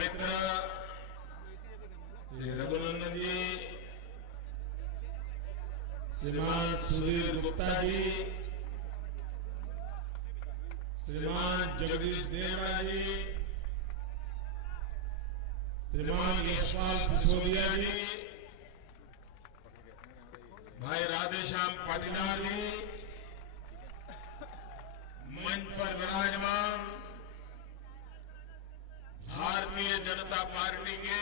मित्र श्री रघुनंदन जी, श्रीमान सुधीर गुप्ता जी, श्रीमान जगदीश देवड़ा जी, श्रीमान यशपाल सिसोदिया जी, भाई राधेश्याम पाटीदार जी, मंच पर विराजमान भारतीय जनता पार्टी के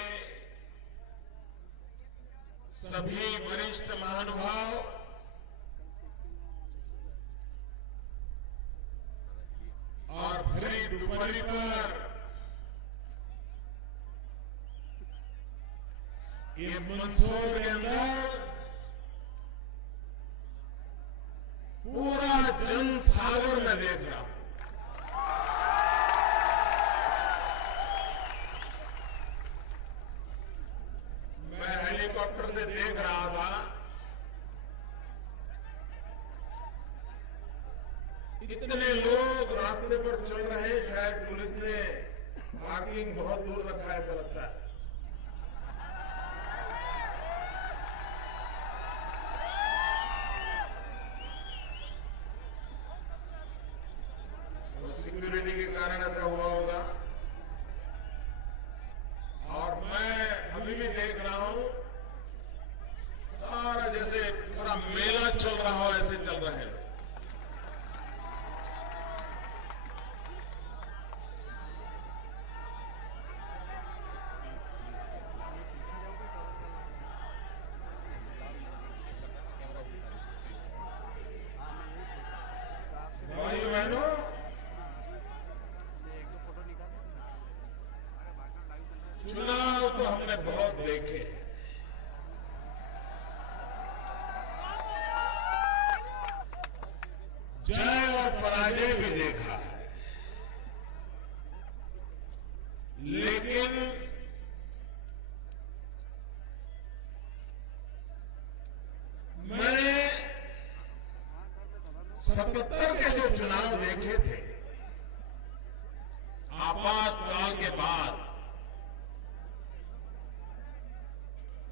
सभी वरिष्ठ महानुभाव, और फिर दुपहरी पर ये मंदसौर के अंदर पूरा जनसागर में देख रहा हूं। मैं हेलीकॉप्टर से देख रहा था, इतने लोग रास्ते पर चल रहे हैं, शायद पुलिस ने पार्किंग बहुत दूर रखा है, ऐसा लगता है। सिक्योरिटी के कारण ऐसा हुआ होगा। और मैं अभी भी देख रहा हूं, सारा जैसे पूरा मेला चल रहा हो ऐसे चल रहे हैं। भाइयों बहनों, चुनाव तो हमने बहुत देखे, जय और पराजय भी देखा है, लेकिन मैंने 77 के जो चुनाव देखे थे, आपातकाल के बाद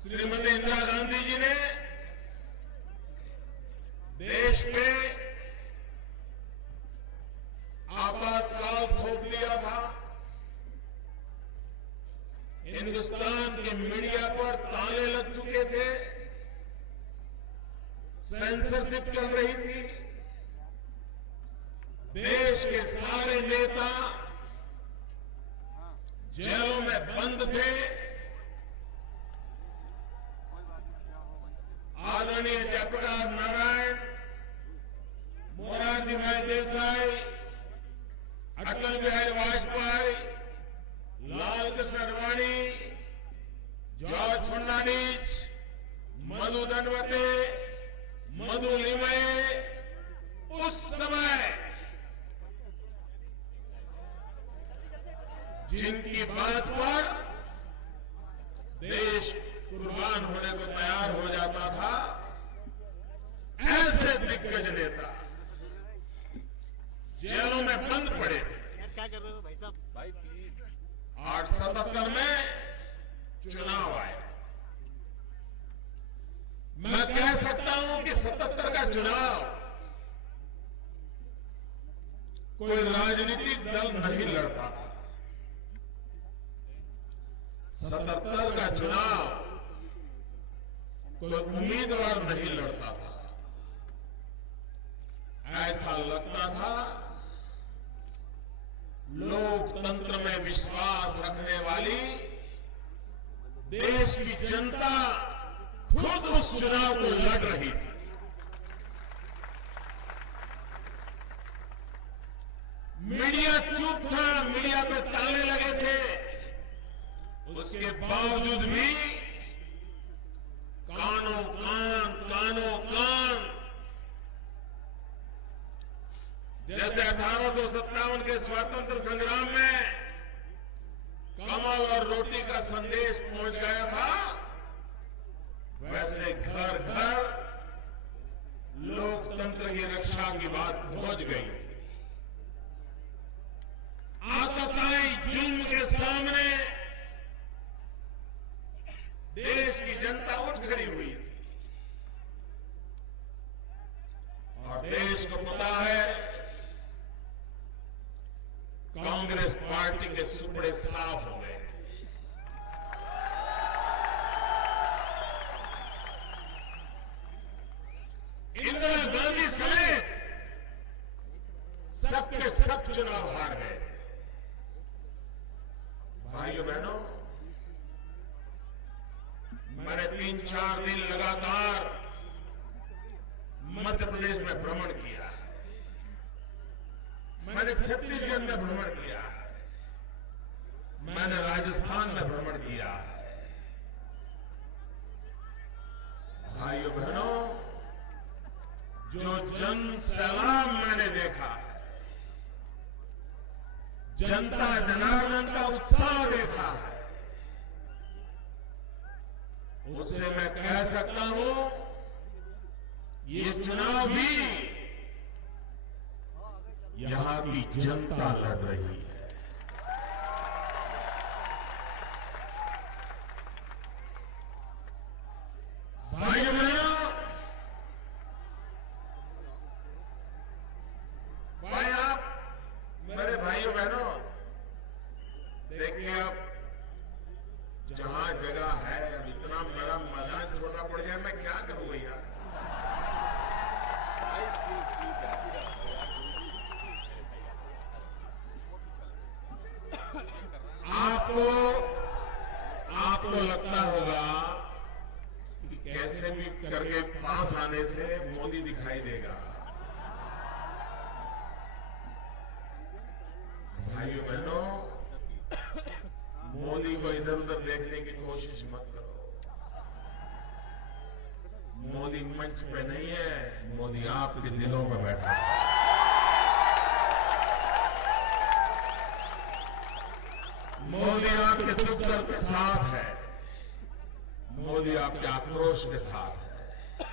श्रीमती इंदिरा गांधी जी ने देश पे आपातकाल थोप दिया था। हिंदुस्तान के मीडिया पर ताले लग चुके थे, सेंसरशिप चल रही थी, देश के सारे नेता जेलों में बंद थे। आदरणीय जयप्रकाश नारायण, मोरारजी भाई देसाई, अटल बिहारी वाजपेयी, लाल कृष्ण आडवाणी, जॉर्ज फर्नांडिस, मधु दंडवते, मधु लिमये, उस समय जिनकी बात पर देश कुर्बान होने को तैयार हो जाता था, ऐसे दिग्गज नेता जेलों में बंद पड़े थे। क्या कर रहे हो भाई साहब? भाई प्लीज। 77 में चुनाव आए। मैं कह सकता हूं कि 77 का चुनाव कोई राजनीतिक दल नहीं लड़ता था। 77 का चुनाव कोई उम्मीदवार नहीं लड़ता था। ऐसा लगता था लोकतंत्र में विश्वास रखने वाली देश की जनता खुद उस चुनाव को लड़ रही थी। मीडिया चुप था, मीडिया पे ताले लगे थे, उसके बावजूद भी कानों कान जैसे 1857 के स्वतंत्र संग्राम में कमल और रोटी का संदेश पहुंच गया था, वैसे घर घर लोकतंत्र की रक्षा की बात पहुंच गई। आतताई जुल्म के सामने जनता उठ खड़ी हुई थी और देश को पता है कांग्रेस पार्टी के सुपड़े साफ हो गए। इंदिरा गांधी समेत सबके सब चुनाव हार गए। भाइयों बहनों, मैंने 3-4 दिन लगातार मध्य प्रदेश में भ्रमण किया, मैंने छत्तीसगढ़ में भ्रमण किया, मैंने राजस्थान में भ्रमण किया। भाइयों बहनों, जो जन सैलाब मैंने देखा, जनता जनार्दन का उत्साह देखा, उससे मैं कह सकता हूं ये चुनाव भी यहां की जनता लड़ रही है। भाइयों बहनों, भाई आप मेरे भाइयों बहनों देखिए, अब जहां जगह है, अब इतना बड़ा मैदान छोटा पड़ गया, मैं क्या करूं भैया। आपको लगता होगा कि कैसे भी करके पास आने से मोदी दिखाई देगा। भाइयों बहनों, मोदी को इधर उधर देखने की कोशिश मत करो। मोदी मंच पे नहीं है, मोदी आपके दिलों में बैठा है। मोदी आपके दुख दर्द के साथ है, मोदी आपके आक्रोश के साथ है,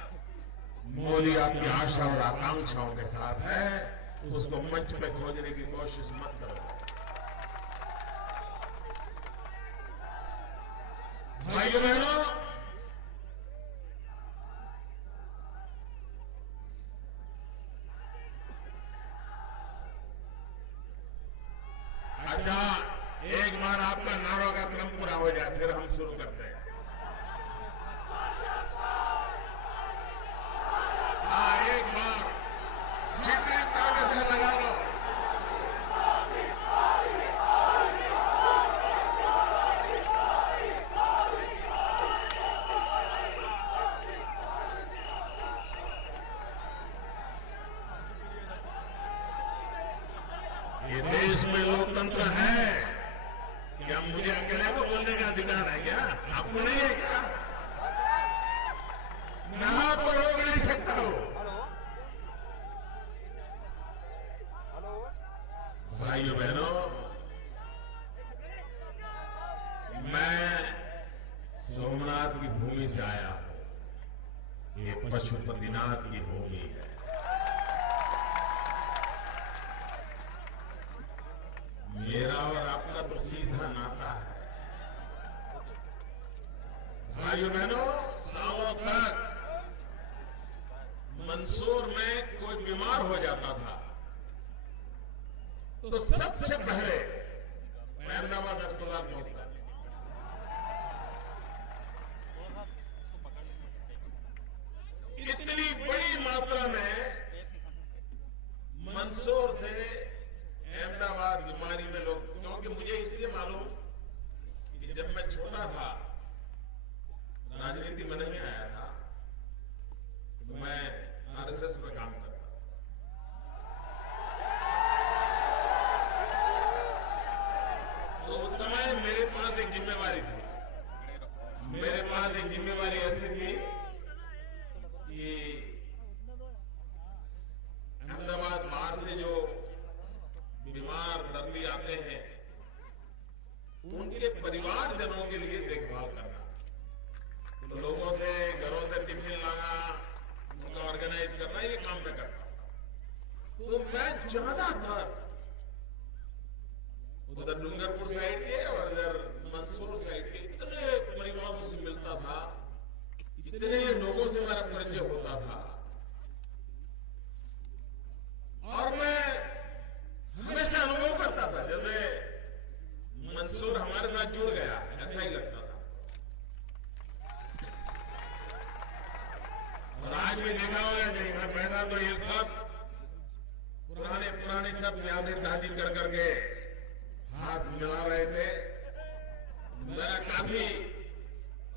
मोदी आपकी आशा और आकांक्षाओं के साथ है। उसको मंच पे खोजने की कोशिश मत करो। भाइयों बहनों, अच्छा, एक बार आपका नारों का क्रम पूरा हो जाए, फिर हम शुरू करते हैं। हाँ, एक बार जितने ताकत से लगा लो। ये देश में लोकतंत्र है। क्या मुझे अकेले को बोलने का अधिकार है क्या? आपको नहीं है क्या? मैं आपको रोक नहीं सकता हूं। भाइयों बहनों, मैं सोमनाथ की भूमि से आया हूं। ये पशुपतिनाथ की भूमि है। मेरा और आपका तो सीधा नाता है। भाइयों बहनों, सालों तक मंदसौर में कोई बीमार हो जाता था तो सबसे पहले अहमदाबाद अस्पताल पहुंचता। इतनी बड़ी मात्रा में मंदसौर से अहमदाबाद बीमारी में लोग, क्योंकि मुझे इसलिए मालूम कि जब मैं छोटा था, राजनीति में नहीं आया था, तो मैं आरएसएस में काम करता था। तो उस समय मेरे पास एक जिम्मेवारी थी। मेरे पास एक जिम्मेवारी ऐसी थी कि अहमदाबाद बाहर से जो बीमार दर्दी आते हैं, उनके परिवारजनों के लिए देखभाल करना। तो लोगों से, घरों से टिफिन लाना, उनका ऑर्गेनाइज करना, ये काम मैं करता था। तो मैं ज्यादातर उधर डूंगरपुर साइड के और इधर मंदसौर साइड के इतने परिवारों से मिलता था इतने लोगों से मेरा परिचय होता था और मैं हमेशा अनुभव करता था जैसे मंसूर हमारे साथ जुड़ गया, ऐसा ही लगता था। और आज भी देखा होगा कि घर बैठा तो ये सब पुराने सब यादें ताजी कर करके हाथ मिला रहे थे। मेरा काफी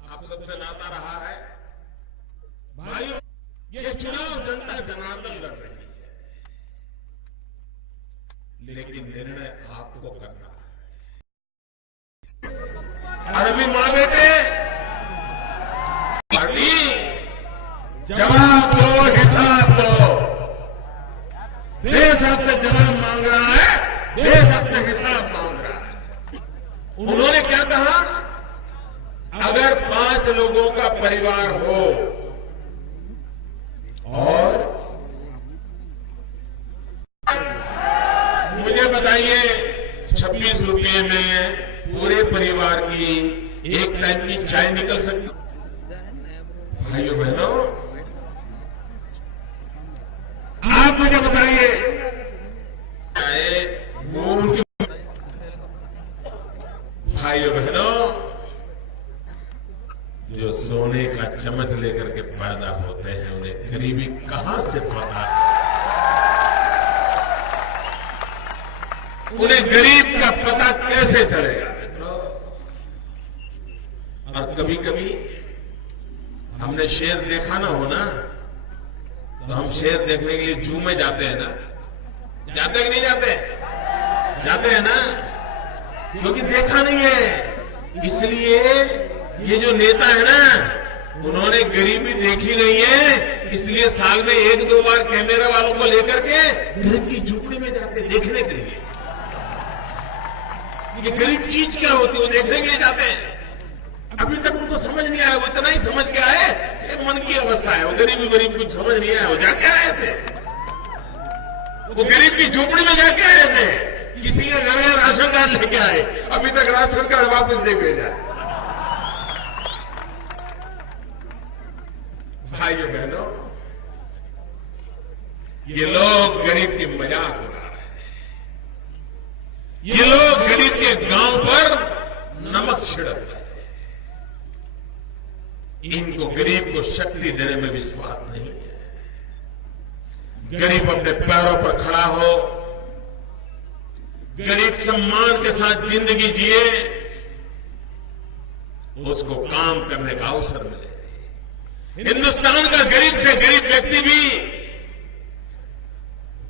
आप सबसे नाता रहा है। भाइयों, ये चुनाव जनता जनार्दन लड़ रही है, लेकिन निर्णय आपको करना है। और अभी मां बेटे पार्टी जवाब दो, हिसाब दो। देश आपसे जवाब मांग रहा है, देश आपसे हिसाब मांग रहा है। उन्होंने क्या कहा? अगर 5 लोगों का परिवार हो और मुझे बताइए 26 रुपये में पूरे परिवार की एक टाइम की चाय निकल सकती? भाइयों बहनों, आप मुझे बताइए, भाइयों बहनों, जो सोने का चम्मच लेकर के पैदा होते हैं उन्हें गरीबी कहां से पता है? उन्हें गरीब का पता कैसे चलेगा? और कभी कभी हमने शेर देखा ना हो ना, तो हम शेर देखने के लिए जू में जाते हैं ना, जाते कि नहीं जाते? जाते हैं ना, क्योंकि देखा नहीं है। इसलिए ये जो नेता है ना, उन्होंने गरीबी देखी नहीं है, इसलिए साल में 1-2 बार कैमरा वालों को लेकर के गरीब की झुपड़ी में जाते देखने के लिए। ये गरीब चीज क्या होती है वो देखने के लिए जाते हैं। अभी तक उनको समझ नहीं आया, वो इतना ही समझ के आए, ये मन की अवस्था है, वो गरीब कुछ समझ नहीं आया, वो जाके आए थे, वो गरीब की झोपड़ी में जाके आए थे, किसी के घर में राशन कार्ड लेके आए, अभी तक राशन कार्ड वापस दे भेजा। भाइयों बहनों, ये लोग गरीब की मजाक उड़ा रहे हैं, ये लोग गरीब के गांव पर नमक छिड़क रहे हैं। इनको गरीब को शक्ति देने में विश्वास नहीं है। गरीब अपने पैरों पर खड़ा हो, गरीब सम्मान के साथ जिंदगी जिए, उसको काम करने का अवसर मिले। हिंदुस्तान का गरीब से गरीब व्यक्ति भी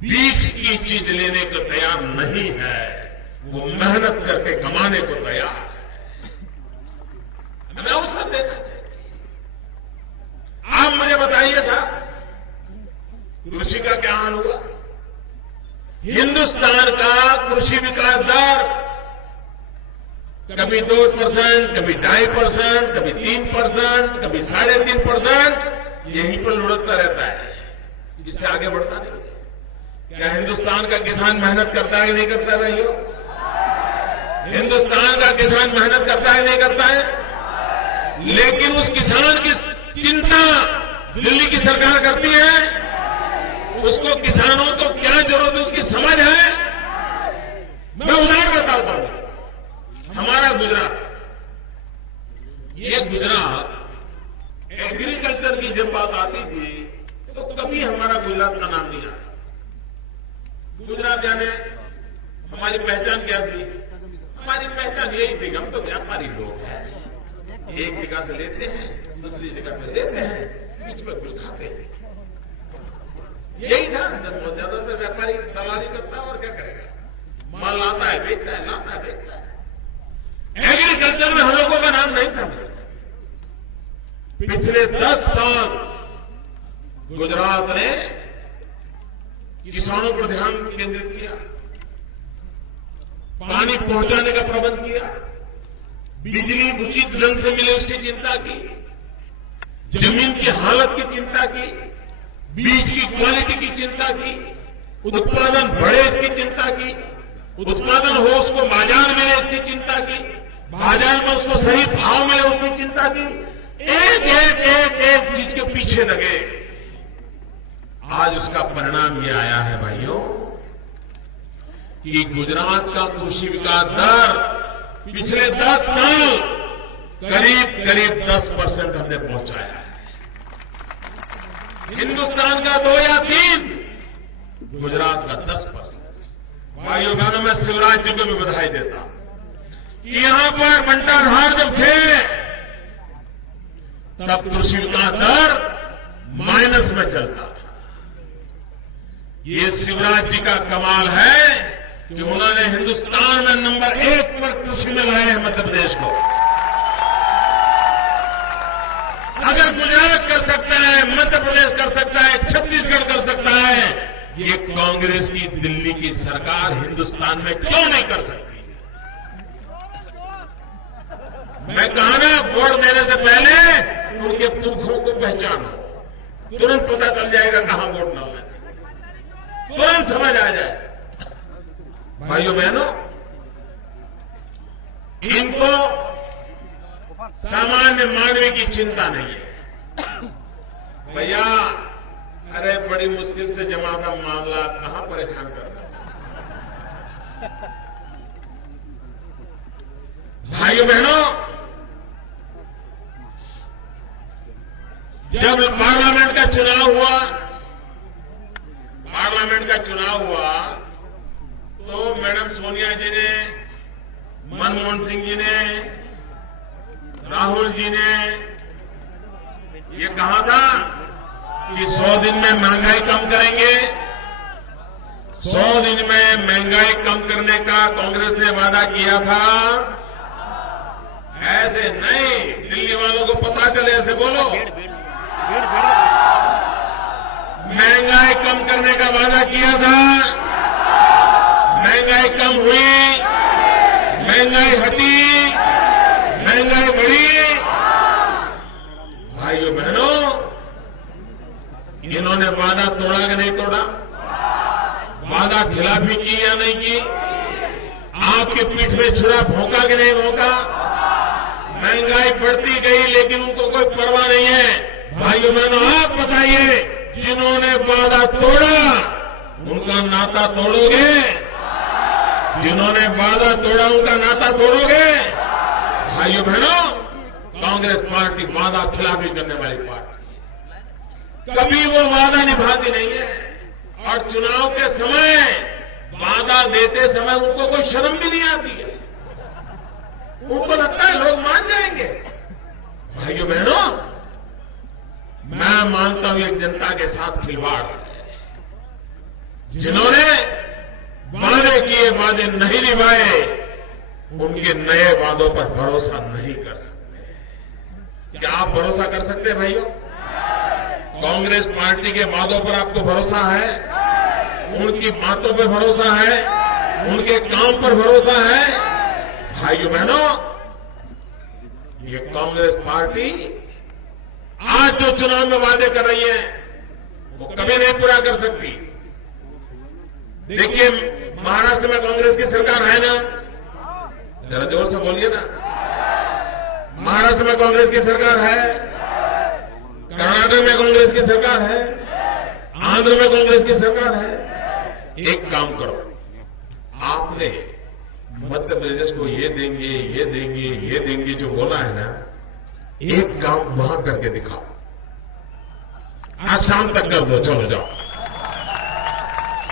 भीख की चीज लेने को तैयार नहीं है, वो मेहनत करके कमाने को तैयार है। हमें अवसर देना चाहिए। आप मुझे बताइए था कृषि का क्या हाल हुआ? हिंदुस्तान का कृषि विकास दर कभी 2%, कभी 2.5%, कभी 3%, कभी 3.5%, यहीं पर लुढ़कता रहता है, इससे आगे बढ़ता नहीं। क्या हिंदुस्तान का किसान मेहनत करता है कि नहीं करता भाइयों? हिंदुस्तान का किसान मेहनत करता है नहीं करता है? लेकिन उस किसान की चिंता दिल्ली की सरकार करती है। उसको किसानों को क्या जरूरत है उसकी समझ है। मैं उदाहरण बताता हूं, हमारा गुजरात, ये गुजरात एग्रीकल्चर की जब बात आती थी तो कभी हमारा गुजरात का नाम नहीं आता। गुजरात जाने हमारी पहचान क्या थी? हमारी पहचान यही थी कि हम तो व्यापारी लोग हैं, एक जगह से लेते हैं दूसरी जगह पे देते हैं, बीच में कुछ खाते हैं, यही था। ज्यादातर व्यापारी दलाली करता है और क्या करेगा, माल लाता है बेचता है, लाता है बेचता है। एग्रीकल्चर में हम लोगों का नाम नहीं था। पिछले 10 साल गुजरात ने किसानों पर ध्यान केंद्रित किया, पानी पहुंचाने का प्रबंध किया, बिजली उचित ढंग से मिले उसकी चिंता की, जमीन की हालत की चिंता की, बीज की क्वालिटी की चिंता की, उत्पादन बढ़े इसकी चिंता की, उत्पादन हो उसको बाजार मिले इसकी चिंता की, बाजार में उसको सही भाव मिले उसकी चिंता की, एक चीज के पीछे लगे। आज उसका परिणाम ये आया है भाइयों कि गुजरात का कृषि विकास दर पिछले 10 साल करीब 10% हमने पहुंचाया है। हिंदुस्तान का 2 या 3, गुजरात का 10%। भाइयों बहनों, मैं शिवराज जी को भी बधाई देता कि यहां पर बंटाधार जब थे तब कृषि विकास दर माइनस में चलता था। ये शिवराज जी का कमाल है कि उन्होंने हिंदुस्तान में नंबर 1 पर कृषि में लाए हैं मध्य प्रदेश को। अगर गुजरात कर सकता है, मध्य प्रदेश कर सकता है, छत्तीसगढ़ कर सकता है, ये कांग्रेस की दिल्ली की सरकार हिंदुस्तान में क्यों नहीं कर सकती? मैं कहा ना, वोट देने से पहले उनके पुरखों को पहचानो, तुरंत पता चल जाएगा कहां वोट डालना चाहिए, तुरंत समझ आ जाए। भाइयों बहनों, इनको सामान्य मानवीय की चिंता नहीं है। भैया, अरे बड़ी मुश्किल से जमा का मामला कहां परेशान करता है। भाइयों बहनों, जब पार्लियामेंट का चुनाव हुआ तो मैडम सोनिया जी ने, मनमोहन सिंह जी ने, राहुल जी ने ये कहा था कि 100 दिन में महंगाई कम करेंगे। 100 दिन में महंगाई कम करने का कांग्रेस ने वादा किया था। ऐसे नहीं, दिल्ली वालों को पता चले, ऐसे बोलो। महंगाई कम करने का वादा किया था, महंगाई कम हुई, महंगाई हटी, महंगाई बढ़ी। भाइयों बहनों, इन्होंने वादा तोड़ा कि नहीं तोड़ा? वादा खिलाफी की या नहीं की? आपके पीठ में छुरा भोंका कि नहीं भोंका? महंगाई बढ़ती गई लेकिन उनको कोई परवाह नहीं है। भाइयों बहनों, आप बताइए, जिन्होंने वादा तोड़ा उनका नाता तोड़ोगे? जिन्होंने वादा तोड़ा उनका नाता तोड़ोगे? भाइयों बहनों, कांग्रेस पार्टी वादा खिलाफी करने वाली पार्टी, कभी वो वादा निभाती नहीं है। और चुनाव के समय वादा देते समय उनको कोई शर्म भी नहीं आती है। उनको लगता है लोग मान जाएंगे। भाइयों बहनों, मैं मानता हूं एक जनता के साथ खिलवाड़ है। जिन्होंने वादे किए, वादे नहीं निभाए, उनके नए वादों पर भरोसा नहीं कर सकते। क्या आप भरोसा कर सकते हैं भाइयों? कांग्रेस पार्टी के वादों पर आपको भरोसा है? उनकी बातों पर भरोसा है? उनके काम पर भरोसा है? भाइयों बहनों, ये कांग्रेस पार्टी आज जो चुनाव में वादे कर रही है वो कभी नहीं पूरा कर सकती। देखिए, महाराष्ट्र में कांग्रेस की सरकार है ना, जरा जोर से बोलिए ना। महाराष्ट्र में कांग्रेस की सरकार है, कर्नाटक में कांग्रेस की सरकार है, आंध्र में कांग्रेस की सरकार है। एक काम करो, आपने मध्य प्रदेश को ये देंगे, ये देंगे, ये देंगे जो बोला है ना, एक काम वहां करके दिखाओ। आज शाम तक कर दो, चलो जाओ।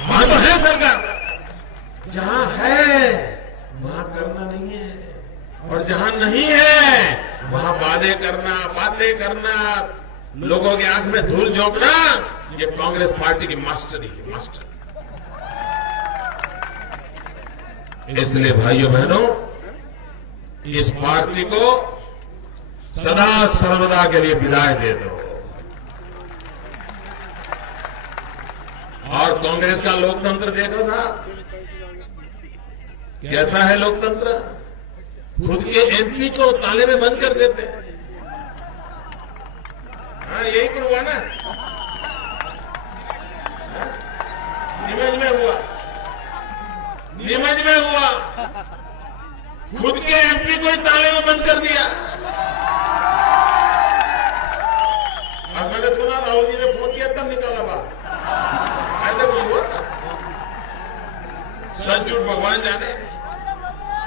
वहां तो है सरकार, जहां है वहां करना नहीं है, और जहां नहीं है वहां वादे करना, बातें करना, लोगों की आंख में धूल झोंकना, ये कांग्रेस पार्टी की मास्टरी है, मास्टर। इसलिए भाइयों बहनों, इस पार्टी को सदा सर्वदा के लिए विदाई दे दो। और कांग्रेस का लोकतंत्र देखो था, कैसा है लोकतंत्र? खुद के एमपी को ताले में बंद कर देते। हाँ, यही पर हुआ ना, नीमच में हुआ, नीमच में हुआ, खुद के एमपी को ताले में बंद कर दिया। राहुल जी ने फोन किया तब निकाला बाहर। ऐसा कुछ हुआ? सच झूठ भगवान जाने।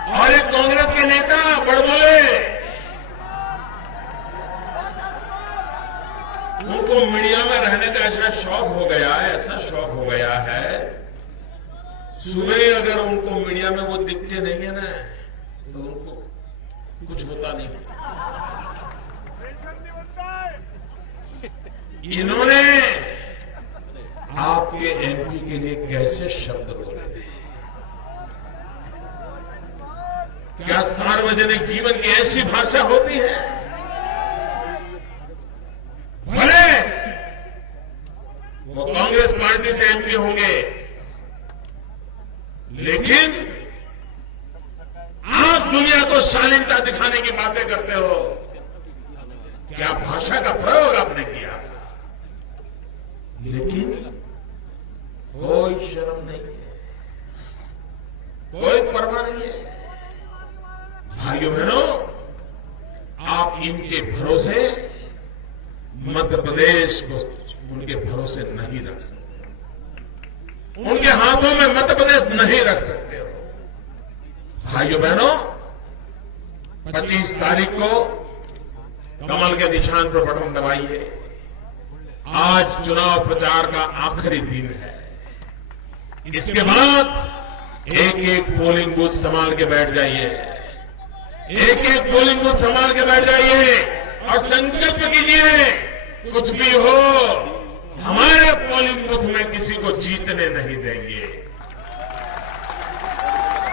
और एक कांग्रेस के नेता बड़बोले, उनको मीडिया में रहने का ऐसा शौक हो गया है, ऐसा शौक हो गया है, सुबह अगर उनको मीडिया में वो दिखते नहीं है ना तो उनको कुछ होता नहीं। इन्होंने आपके एमपी के लिए कैसे शब्द बोले थे? क्या सार्वजनिक जीवन की ऐसी भाषा होती है? भले वो कांग्रेस पार्टी से एमपी होंगे, लेकिन आप दुनिया को शालीनता दिखाने की बातें करते हो। क्या भाषा का प्रयोग आपने किया? लेकिन कोई शर्म नहीं है, कोई परवाह नहीं है। भाइयों बहनों, आप इनके भरोसे मध्य प्रदेश को उनके भरोसे नहीं रख सकते, उनके हाथों में मध्य प्रदेश नहीं रख सकते हो। भाइयों बहनों, 25 तारीख को कमल के निशान पर बटन दबाइए। आज चुनाव प्रचार का आखिरी दिन है। इसके बाद एक एक पोलिंग बूथ संभाल के बैठ जाइए, एक एक पोलिंग बूथ संभाल के बैठ जाइए और संकल्प कीजिए, कुछ भी हो हमारे पोलिंग बूथ में किसी को जीतने नहीं देंगे।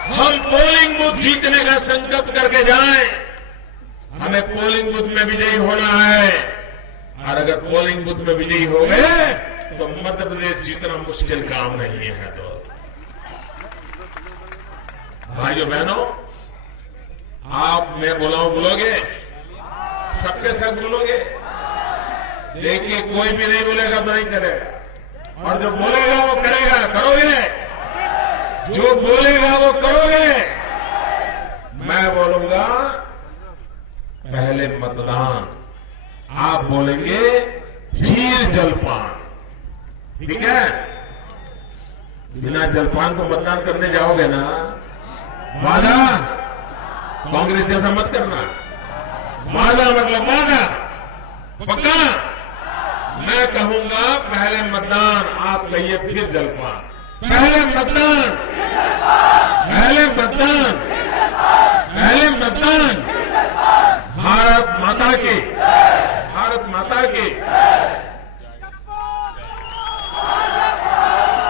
हम पोलिंग बूथ जीतने का संकल्प करके जाएं। हमें पोलिंग बूथ में विजयी होना है, और अगर पोलिंग बूथ में विजयी हो गए तो मध्य प्रदेश जीतना मुश्किल काम नहीं है। दोस्त भाइयों बहनों, आप मैं बोलाऊं बोलोगे? सबके सब बोलोगे? देखिए, कोई भी नहीं बोलेगा तो नहीं करेगा, और जो बोलेगा वो करेगा। करोगे? जो बोलेगा वो करोगे। मैं बोलूंगा पहले मतदान, आप बोलेंगे फिर जलपान। ठीक है? बिना जलपान को मतदान करने जाओगे ना? वादा? कांग्रेस जैसा मत करना। वादा मतलब वादा, पक्का। मैं कहूंगा पहले मतदान, आप कहिए फिर जलपान। पहले मतदान, पहले मतदान।